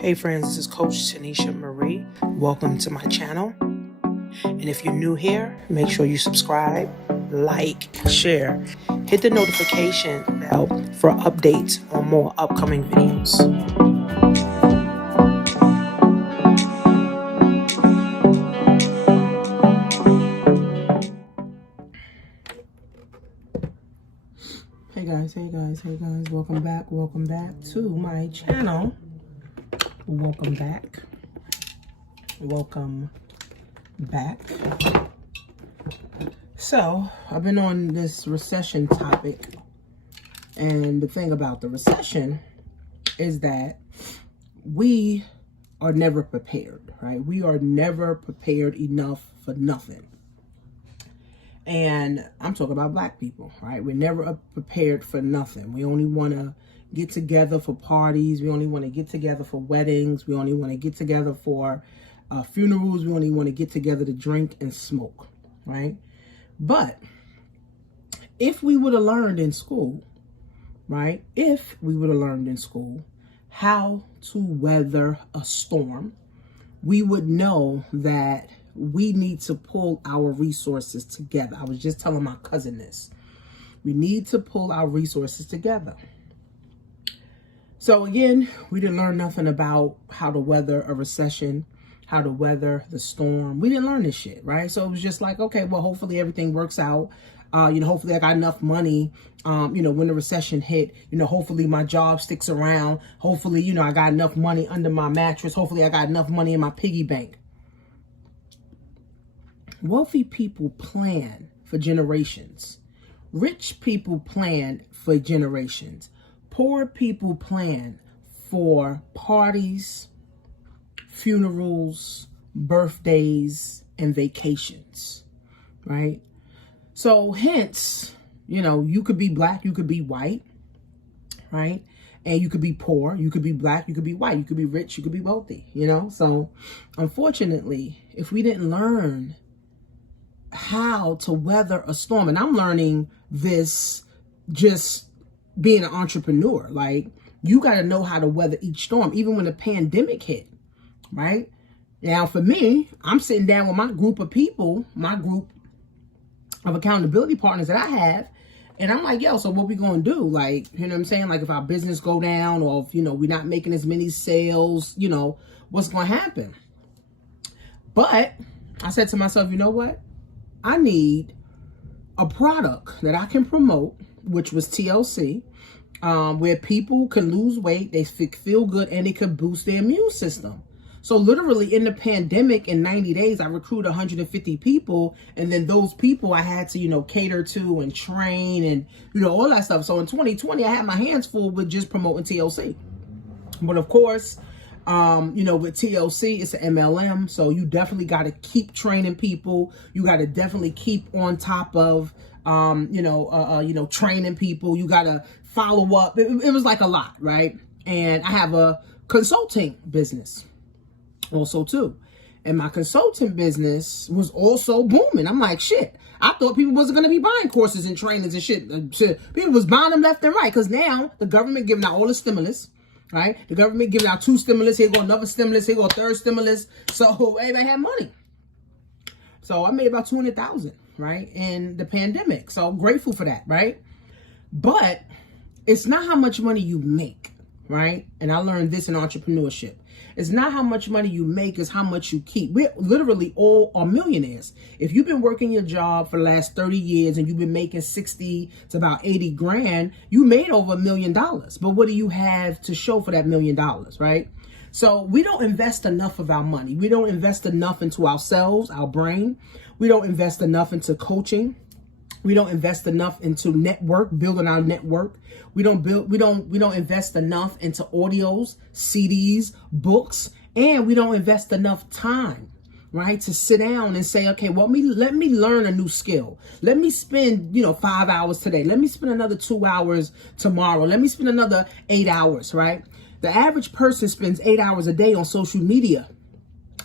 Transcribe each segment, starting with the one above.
Hey friends, this is Coach Tanisha Marie. Welcome to my channel. And if you're new here, make sure you subscribe, like, share. Hit the notification bell for updates on more upcoming videos. Hey guys, welcome back to my channel. Welcome back. So, I've been on this recession topic, and the thing about the recession is that we are never prepared, right? We are never prepared enough for nothing. And I'm talking about black people, right? We're never prepared for nothing. We only want to get together for parties. We only want to get together for weddings. We only want to get together for funerals. We only want to get together to drink and smoke, right? But if we would have learned in school, right? If we would have learned in school how to weather a storm, we would know that we need to pull our resources together. I was just telling my cousin this. We need to pull our resources together. So again, we didn't learn nothing about how to weather a recession, how to weather the storm. We didn't learn this shit, right? So it was just like, okay, well, hopefully everything works out. Hopefully I got enough money, when the recession hit, hopefully my job sticks around. Hopefully, I got enough money under my mattress. Hopefully I got enough money in my piggy bank. Wealthy people plan for generations. Rich people plan for generations. Poor people plan for parties, funerals, birthdays, and vacations, right? So hence, you could be black, you could be white, right? And you could be poor, you could be black, you could be white, you could be rich, you could be wealthy, So unfortunately, if we didn't learn how to weather a storm, and I'm learning this just being an entrepreneur, like you got to know how to weather each storm, even when the pandemic hit, right? Now for me, I'm sitting down with my group of people, my group of accountability partners that I have, and I'm like, yo, so what we gonna do? Like, you know what I'm saying? Like if our business go down, or if, we're not making as many sales, what's gonna happen? But I said to myself, you know what? I need a product that I can promote, which was TLC, where people can lose weight, they feel good, and it could boost their immune system. So literally in the pandemic, in 90 days, I recruited 150 people. And then those people I had to, cater to and train and, all that stuff. So in 2020, I had my hands full with just promoting TLC. But of course, with TLC, it's an MLM. So you definitely got to keep training people. You got to definitely keep on top of, training people. You got to follow up. It was like a lot, right? And I have a consulting business also too. And my consulting business was also booming. I'm like, shit, I thought people wasn't going to be buying courses and trainings and shit. People was buying them left and right. Because now the government giving out all the stimulus. Right? The government giving out 2 stimulus. Here go another stimulus. Here go a 3rd stimulus. So everybody had money. So I made about 200,000, right? In the pandemic. So grateful for that, right? But it's not how much money you make, right? And I learned this in entrepreneurship. It's not how much money you make, it's how much you keep. We're literally all are millionaires. If you've been working your job for the last 30 years and you've been making 60 to about 80 grand, you made over $1 million. But what do you have to show for that $1 million, right? So we don't invest enough of our money. We don't invest enough into ourselves, our brain. We don't invest enough into coaching. We don't invest enough into building our network. We don't invest enough into audios, CDs, books, and we don't invest enough time, right? To sit down and say, okay, well, let me learn a new skill. Let me spend, 5 hours today. Let me spend another 2 hours tomorrow. Let me spend another 8 hours, right? The average person spends 8 hours a day on social media.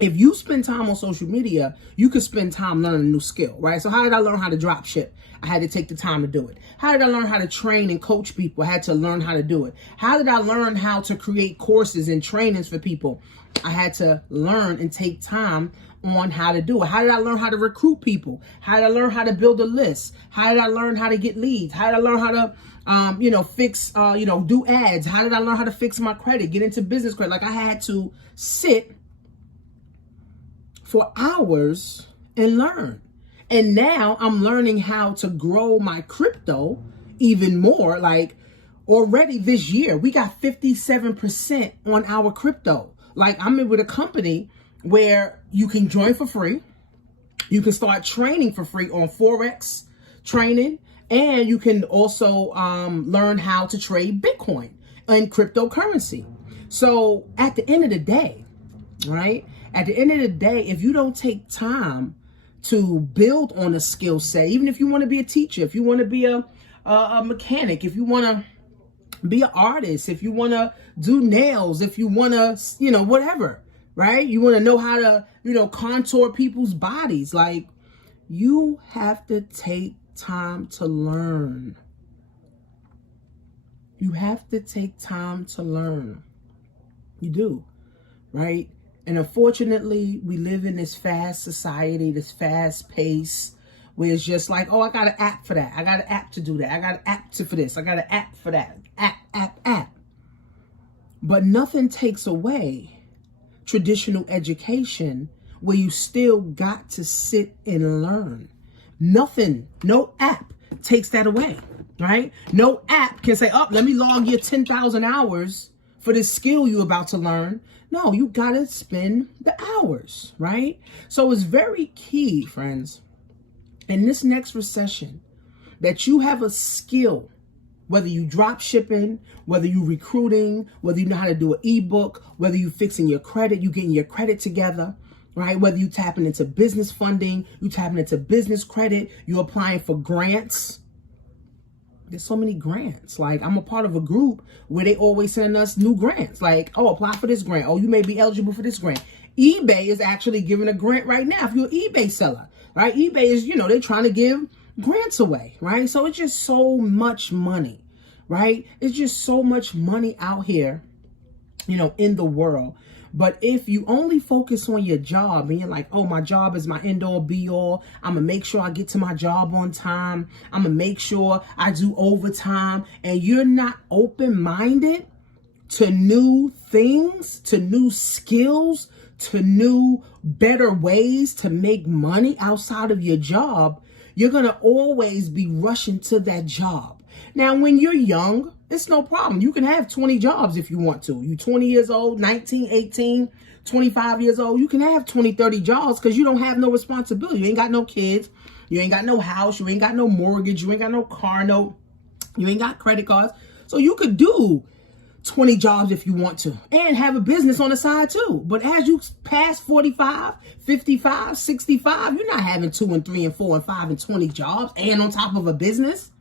If you spend time on social media, you could spend time learning a new skill, right? So how did I learn how to drop ship? I had to take the time to do it. How did I learn how to train and coach people? I had to learn how to do it. How did I learn how to create courses and trainings for people? I had to learn and take time on how to do it. How did I learn how to recruit people? How did I learn how to build a list? How did I learn how to get leads? How did I learn how to fix, do ads? How did I learn how to fix my credit, get into business credit? Like I had to sit for hours and learn. And now I'm learning how to grow my crypto even more. Like already this year, we got 57% on our crypto. Like I'm in with a company where you can join for free. You can start training for free on Forex training. And you can also learn how to trade Bitcoin and cryptocurrency. So at the end of the day, right? At the end of the day, if you don't take time to build on a skill set, even if you want to be a teacher, if you want to be a mechanic, if you want to be an artist, if you want to do nails, if you want to, whatever, right? You want to know how to, contour people's bodies. Like you have to take time to learn. You have to take time to learn. You do, right? And unfortunately, we live in this fast society, this fast pace, where it's just like, oh, I got an app for that. I got an app to do that. I got an app for this. I got an app for that. App. But nothing takes away traditional education where you still got to sit and learn. Nothing, no app takes that away, right? No app can say, oh, let me log your 10,000 hours for this skill you're about to learn. No, you got to spend the hours, right? So it's very key, friends, in this next recession, that you have a skill, whether you drop shipping, whether you recruiting, whether you know how to do an ebook, whether you fixing your credit, you getting your credit together, right? Whether you tapping into business funding, you tapping into business credit, you applying for grants. There's so many grants. Like I'm a part of a group where they always send us new grants. Like, oh, apply for this grant. Oh, you may be eligible for this grant. eBay is actually giving a grant right now if you're an eBay seller, right? eBay is, they're trying to give grants away, right? So it's just so much money, right? It's just so much money out here, in the world. But if you only focus on your job and you're like, oh, my job is my end all be all, I'm going to make sure I get to my job on time. I'm going to make sure I do overtime. And you're not open-minded to new things, to new skills, to new, better ways to make money outside of your job, you're going to always be rushing to that job. Now, when you're young, it's no problem. You can have 20 jobs if you want to. You're 20 years old, 19, 18, 25 years old. You can have 20, 30 jobs because you don't have no responsibility. You ain't got no kids. You ain't got no house. You ain't got no mortgage. You ain't got no car note. You ain't got credit cards. So you could do 20 jobs if you want to and have a business on the side too. But as you pass 45, 55, 65, you're not having 2 and 3 and 4 and 5 and 20 jobs and on top of a business.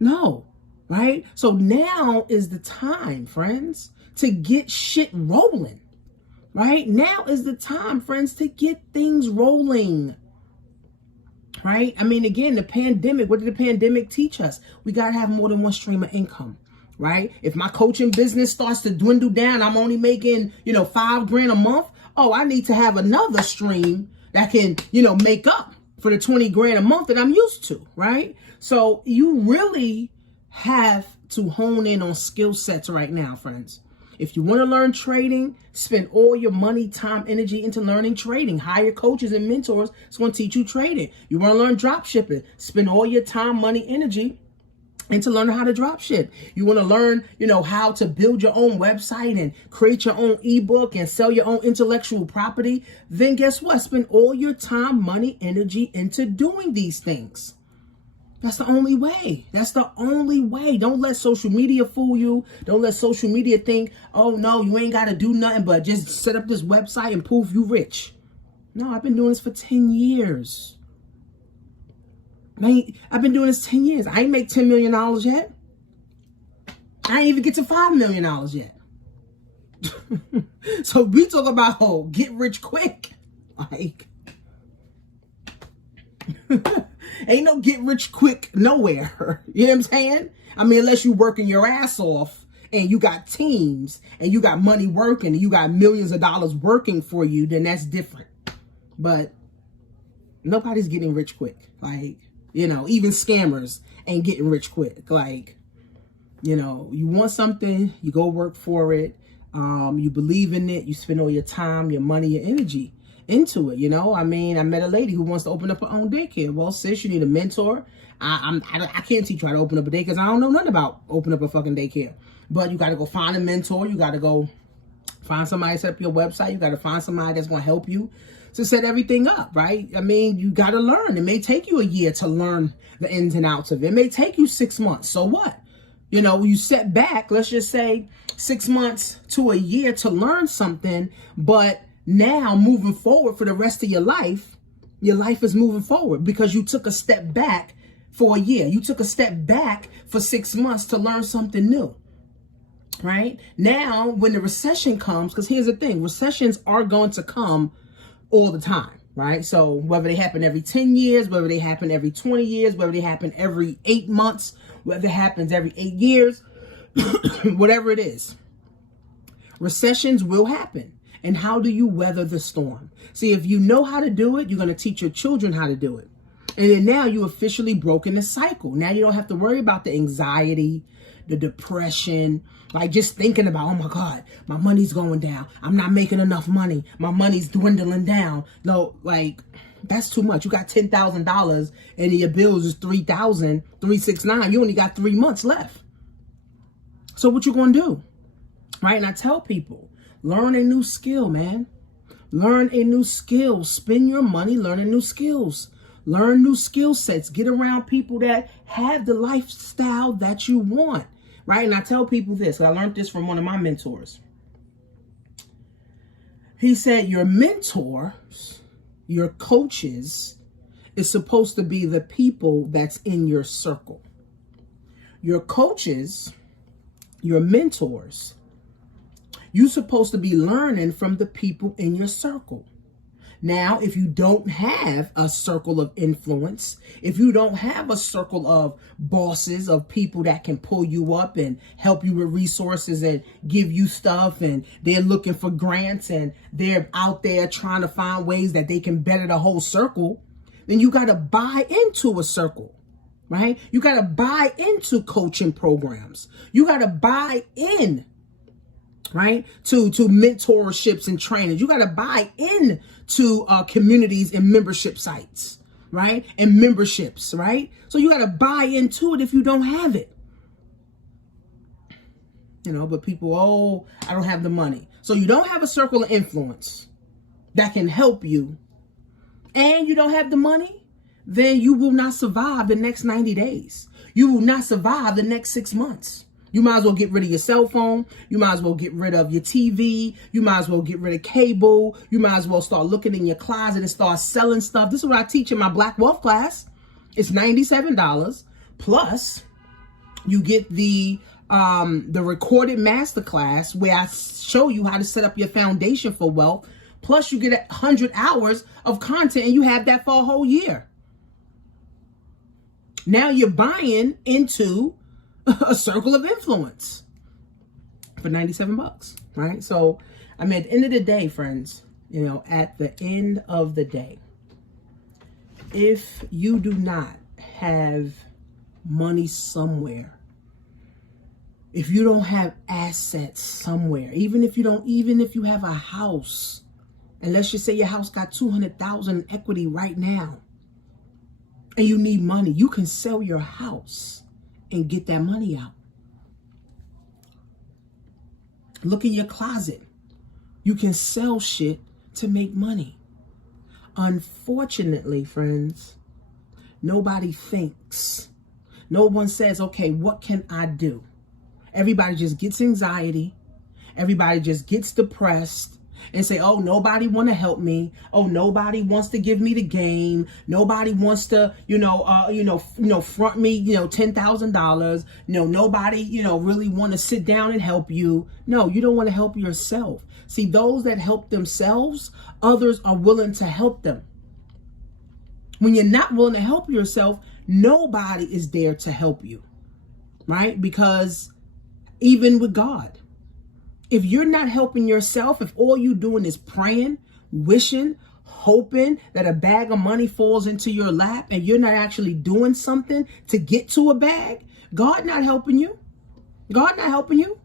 No. Right? So now is the time, friends, to get shit rolling. Right? Now is the time, friends, to get things rolling. Right? I mean, again, the pandemic, what did the pandemic teach us? We got to have more than one stream of income. Right? If my coaching business starts to dwindle down, I'm only making, $5,000 a month. Oh, I need to have another stream that can, make up for the 20 grand a month that I'm used to. Right? So you really have to hone in on skill sets right now, friends. If you want to learn trading, spend all your money, time, energy into learning trading. Hire coaches and mentors. It's going to teach you trading. You want to learn drop shipping, spend all your time, money, energy into learning how to drop ship. You want to learn, how to build your own website and create your own ebook and sell your own intellectual property. Then guess what? Spend all your time, money, energy into doing these things. That's the only way. That's the only way. Don't let social media fool you. Don't let social media think, oh, no, you ain't got to do nothing but just set up this website and poof, you rich. No, I've been doing this for 10 years. I've been doing this 10 years. I ain't make $10 million yet. I ain't even get to $5 million yet. So we talk about, oh, get rich quick. Like, ain't no get rich quick nowhere. You know what I'm saying? I mean, unless you working your ass off and you got teams and you got money working and you got millions of dollars working for you, then that's different. But nobody's getting rich quick. Like, you know, even scammers ain't getting rich quick. Like, you know, you want something, you go work for it. You believe in it. You spend all your time, your money, your energy into it. You know, I mean, I met a lady who wants to open up her own daycare. Well, sis, you need a mentor. I can't teach you how to open up a daycare because I don't know nothing about open up a fucking daycare. But you got to go find a mentor. You got to go find somebody to set up your website. You got to find somebody that's going to help you to set everything up, right? I mean, you got to learn. It may take you a year to learn the ins and outs of it. It may take you 6 months. So what? You know, you set back, let's just say 6 months to a year to learn something, but now moving forward for the rest of your life is moving forward because you took a step back for a year. You took a step back for 6 months to learn something new, right? Now, when the recession comes, because here's the thing, recessions are going to come all the time, right? So whether they happen every 10 years, whether they happen every 20 years, whether they happen every 8 months, whether it happens every 8 years, whatever it is, recessions will happen. And how do you weather the storm? See, if you know how to do it, you're going to teach your children how to do it. And then now you officially broken the cycle. Now you don't have to worry about the anxiety, the depression, like just thinking about, oh my God, my money's going down. I'm not making enough money. My money's dwindling down. No, like that's too much. You got $10,000 and your bills is $3,369. You only got 3 months left. So what you going to do? Right? And I tell people, learn a new skill, man. Learn a new skill. Spend your money learning new skills. Learn new skill sets. Get around people that have the lifestyle that you want. Right? And I tell people this. I learned this from one of my mentors. He said, your mentors, your coaches, is supposed to be the people that's in your circle. Your coaches, your mentors, you're supposed to be learning from the people in your circle. Now, if you don't have a circle of influence, if you don't have a circle of bosses, of people that can pull you up and help you with resources and give you stuff, and they're looking for grants and they're out there trying to find ways that they can better the whole circle, then you got to buy into a circle, right? You got to buy into coaching programs. You got to buy in, right, to mentorships and trainings. You got to buy in to communities and membership sites, right, and memberships, right? So you got to buy into it if you don't have it. You know, but people, oh, I don't have the money. So you don't have a circle of influence that can help you, and you don't have the money, then you will not survive the next 90 days. You will not survive the next 6 months. You might as well get rid of your cell phone. You might as well get rid of your TV. You might as well get rid of cable. You might as well start looking in your closet and start selling stuff. This is what I teach in my Black Wealth class. It's $97 plus you get the recorded masterclass where I show you how to set up your foundation for wealth. Plus you get 100 hours of content and you have that for a whole year. Now you're buying into a circle of influence for $97, right? So, I mean, at the end of the day, friends, you know, at the end of the day, if you do not have money somewhere, if you don't have assets somewhere, even if you have a house, and let's just say your house got $200,000 in equity right now, and you need money, you can sell your house and get that money out. Look in your closet. You can sell shit to make money. Unfortunately, friends, nobody thinks. No one says, okay, what can I do? Everybody just gets anxiety. Everybody just gets depressed. and say, oh, nobody want to help me. Oh, nobody wants to give me the game. Nobody wants to, front me, $10,000. Nobody, really want to sit down and help you. No, you don't want to help yourself. See, those that help themselves, others are willing to help them. When you're not willing to help yourself, nobody is there to help you, right? Because even with God, if you're not helping yourself, if all you're doing is praying, wishing, hoping that a bag of money falls into your lap and you're not actually doing something to get to a bag, God not helping you. God not helping you.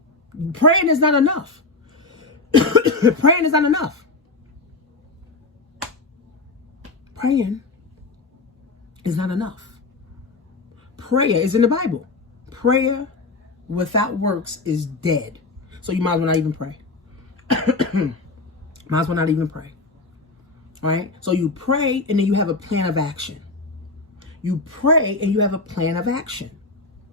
Praying is not enough. Praying is not enough. Praying is not enough. Prayer is in the Bible. Prayer without works is dead. So you might as well not even pray. Might as well not even pray. Right? So you pray and then you have a plan of action. You pray and you have a plan of action.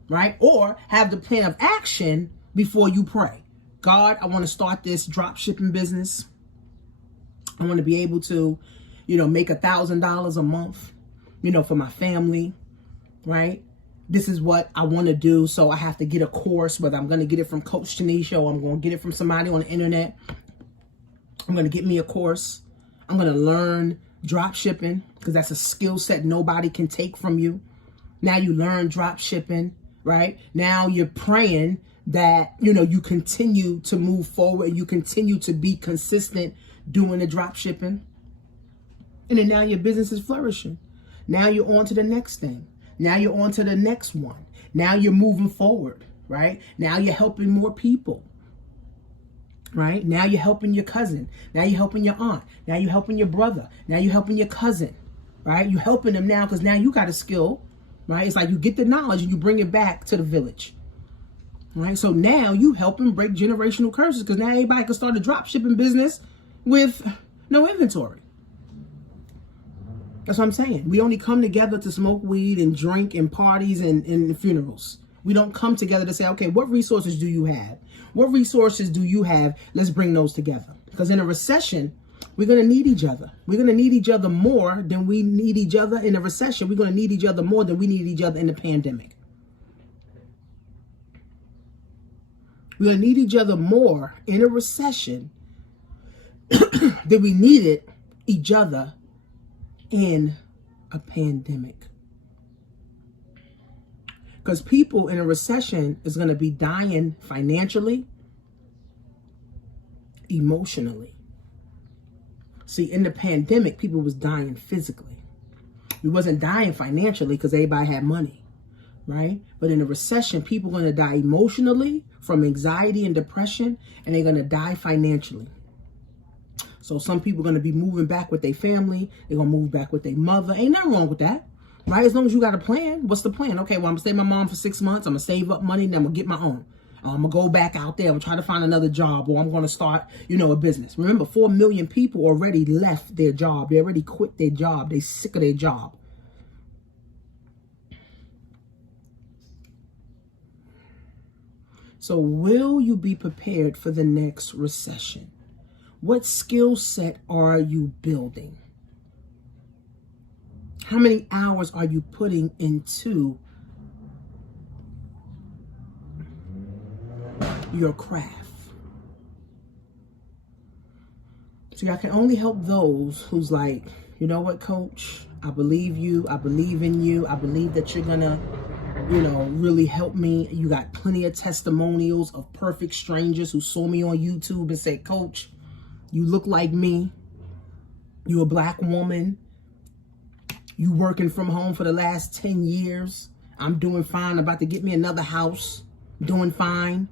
Right? Or have the plan of action before you pray. God, I want to start this drop shipping business. I want to be able to, make $1,000 a month, for my family. Right? This is what I want to do. So I have to get a course, whether I'm going to get it from Coach Tanisha or I'm going to get it from somebody on the internet. I'm going to get me a course. I'm going to learn drop shipping because that's a skill set nobody can take from you. Now you learn drop shipping, right? Now you're praying that, you continue to move forward. You continue to be consistent doing the drop shipping. And then now your business is flourishing. Now you're on to the next thing. Now you're on to the next one. Now you're moving forward, right? Now you're helping more people, right? Now you're helping your cousin. Now you're helping your aunt. Now you're helping your brother. Now you're helping your cousin, right? You're helping them now because now you got a skill, right? It's like you get the knowledge and you bring it back to the village, right? So now you helping break generational curses because now everybody can start a drop shipping business with no inventory. That's what I'm saying. We only come together to smoke weed and drink and parties and funerals. We don't come together to say, okay, what resources do you have? What resources do you have? Let's bring those together. Because in a recession, we're going to need each other. We're going to need each other more than we need each other in a recession. We're going to need each other more than we need each other in the pandemic. We're going to need each other more in a recession than we needed each other in a pandemic. Because people in a recession is going to be dying financially, emotionally. See, in the pandemic, people was dying physically. We wasn't dying financially because everybody had money, right? But in a recession, people are going to die emotionally from anxiety and depression, and they're going to die financially. So some people are going to be moving back with their family. They're going to move back with their mother. Ain't nothing wrong with that, right? As long as you got a plan. What's the plan? Okay, well, I'm going to stay with my mom for 6 months. I'm going to save up money. Then I'm going to get my own. I'm going to go back out there. I'm going to try to find another job, or I'm going to start, a business. Remember, 4 million people already left their job. They already quit their job. They sick of their job. So will you be prepared for the next recession? What skill set are you building? How many hours are you putting into your craft? See, I can only help those who's like, you know what, Coach? I believe you. I believe in you. I believe that you're going to, really help me. You got plenty of testimonials of perfect strangers who saw me on YouTube and said, Coach, you look like me. You're a black woman. You working from home for the last 10 years. I'm doing fine. I'm about to get me another house. Doing fine.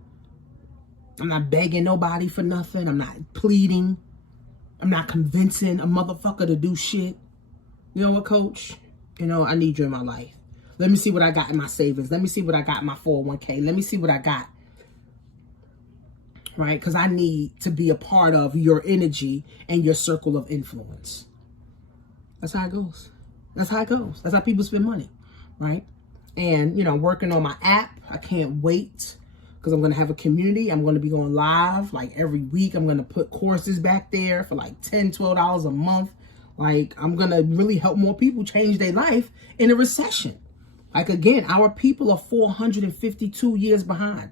I'm not begging nobody for nothing. I'm not pleading. I'm not convincing a motherfucker to do shit. You know what, Coach? I need you in my life. Let me see what I got in my savings. Let me see what I got in my 401k. Let me see what I got. Right? Because I need to be a part of your energy and your circle of influence. That's how it goes. That's how it goes. That's how people spend money. Right? And, working on my app. I can't wait. because I'm going to have a community. I'm going to be going live like every week. I'm going to put courses back there for like $10, $12 a month. Like, I'm going to really help more people change their life in a recession. Like, again, our people are 452 years behind.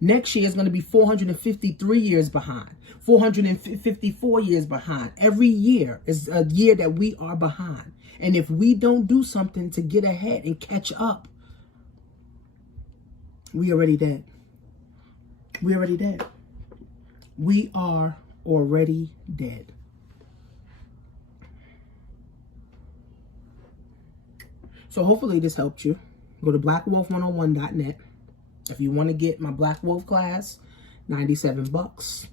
Next year is going to be 453 years behind, 454 years behind. Every year is a year that we are behind. And if we don't do something to get ahead and catch up, we already dead. We already dead. We are already dead. So hopefully this helped you. Go to blackwolf101.net. If you want to get my Black Wolf class, $97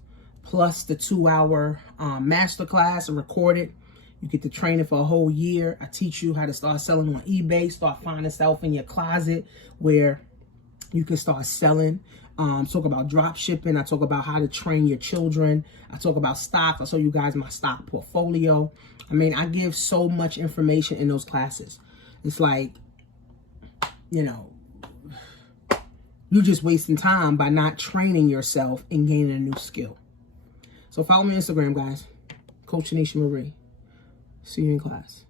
plus the 2-hour masterclass and record it. You get to train it for a whole year. I teach you how to start selling on eBay, start finding stuff in your closet where you can start selling. Talk about drop shipping. I talk about how to train your children. I talk about stocks. I show you guys my stock portfolio. I mean, I give so much information in those classes. It's like, you know, you're just wasting time by not training yourself and gaining a new skill. So follow me on Instagram, guys. Coach Tanisha Marie. See you in class.